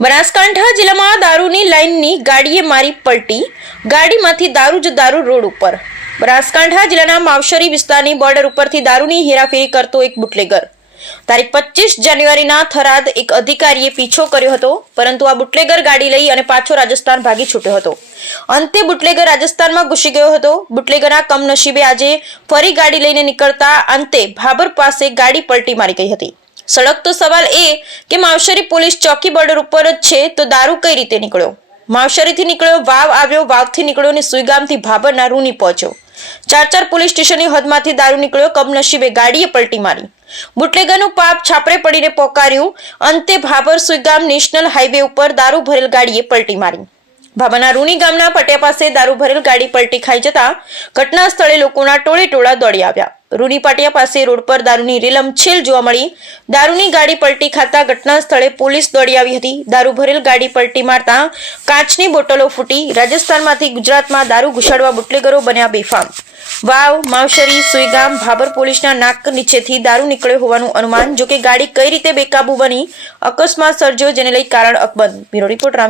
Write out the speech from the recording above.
બનાસકાંઠા જિલ્લામાં દારૂની લાઇનની ગાડીએ મારી પલટી, ગાડીમાંથી દારૂ જ દારૂ રોડ ઉપર। બનાસકાંઠા જિલ્લાના માવશરી વિસ્તારની બોર્ડર ઉપરથી દારૂની હેરાફેરી કરતો એક બુટલેગર। તારીખ 25 જાન્યુઆરીના થરાદ એક અધિકારીએ પીછો કર્યો હતો, પરંતુ આ બુટલેગર ગાડી લઈ અને પાછો રાજસ્થાન ભાગી છૂટ્યો હતો। અંતે બુટલેગર રાજસ્થાનમાં ઘૂસી ગયો હતો। બુટલેગરના કમનસીબે આજે ફરી ગાડી લઈને નીકળતા અંતે ભાબર પાસે ગાડી પલટી મારી ગઈ હતી। સળગતો સવાલ એ કે માવશરી પોલીસ ચોકી બોર્ડર ઉપર જ છે તો દારૂ કઈ રીતે નીકળ્યો? માવશરીથી નીકળ્યો, વાવ આવ્યો, વાવથી નીકળ્યો અને સુઈગામથી ભાબરના રૂની પહોંચ્યો। 4 પોલીસ સ્ટેશનની હદમાંથી દારૂ નીકળ્યો। કમનસીબે ગાડીએ પલટી મારી। બુટલેગરનું પાપ છાપરે પડીને પોકાર્યું। અંતે ભાબર સુઈગામ નેશનલ હાઈવે ઉપર દારૂ ભરેલ ગાડીએ પલટી મારી। ભાબરના રૂની ગામના પટિયા પાસે દારૂ ભરેલ ગાડી પલટી ખાઈ જતા ઘટના સ્થળે લોકોના ટોળે ટોળા દોડી આવ્યા। રૂની પાટિયા પાસે રોડ પર દારૂની રેલમછેલ જોવા મળી। દારૂની ગાડી પલટી ખાતા ઘટના સ્થળે પોલીસ દોડી આવી હતી। દારૂ ભરેલ ગાડી પલટી મારતા કાચની બોટલો ફૂટી। રાજસ્થાનમાંથી ગુજરાતમાં દારૂ ઘુસાડવા બુટલેગરો બન્યા બેફામ। વાવ, માવશરી, સુઈગામ, ભાબર પોલીસના નાક નીચેથી દારૂ નીકળ્યો હોવાનું અનુમાન। જોકે ગાડી કઈ રીતે બેકાબુ બની, અકસ્માત સર્જ્યો જેને લઈ કારણ અકબંધ। Bureau report.